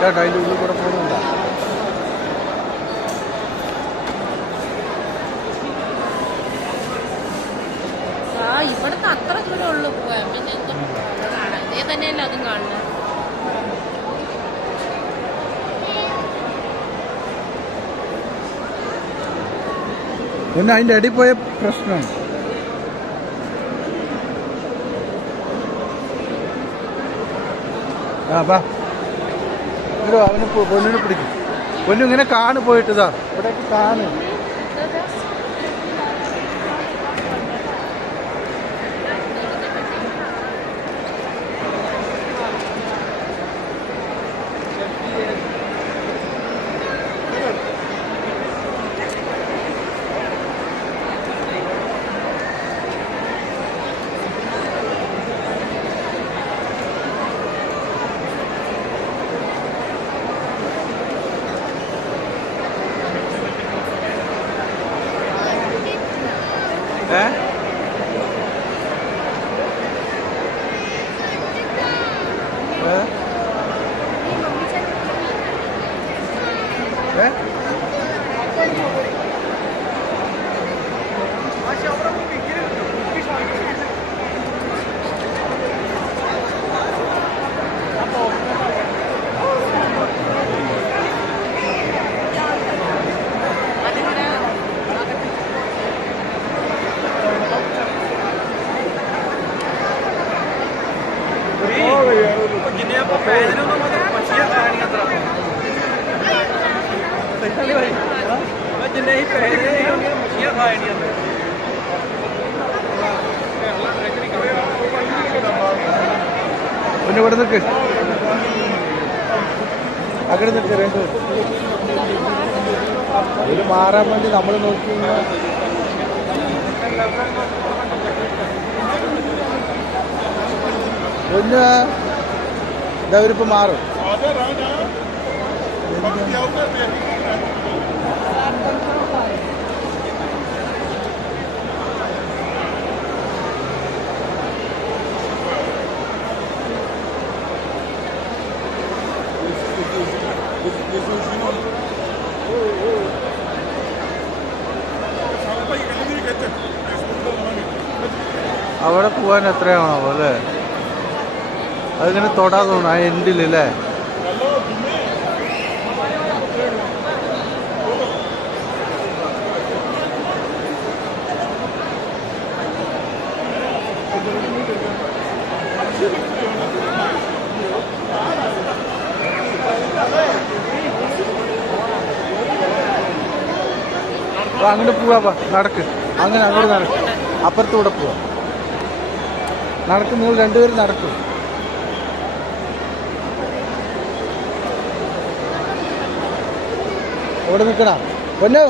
കേട്ടോ അതിൻ്റെ ഉള്ളിൽ കൂടെ പോകുന്നുണ്ടോ? ഇവിടുത്തെ അത്ര ദൂരം ഉള്ളു പോവാൻ. പിന്നെ കാണാം ഇതേ തന്നെയല്ല അതും കാണുന്നത്. പിന്നെ അതിൻ്റെ അടി പോയ പ്രശ്നമാണ്. ആ ബാ അവന് പൊന്നിനെ പിടിക്കും. പൊന്നു ഇങ്ങനെ കാണ് പോയിട്ടതാ ഇവിടേക്ക് കാണ്. പിന്നെ ഇവിടെ നിൽക്ക്, അങ്ങനെ നിൽക്ക്. രണ്ട് ഇത് മാറാൻ വേണ്ടി നമ്മൾ നോക്കി. ഒന്ന് ഇതവരിപ്പോൾ മാറും. അവിടെ പോകാൻ എത്രയാണോ അല്ലേ? അതിങ്ങനെ തൊടാതെ തോന്നുന്നു ആ എൻഡിലല്ലേ? അങ്ങോട്ട് പോവാ, നടക്ക്. അങ്ങനെ അങ്ങോട്ട് നടക്കും, അപ്പുറത്തൂടെ പോവാ. നടക്കും, നിങ്ങൾ രണ്ടുപേരും നടക്കും. ഇവിടെ നിൽക്കണം പൊന്നോ.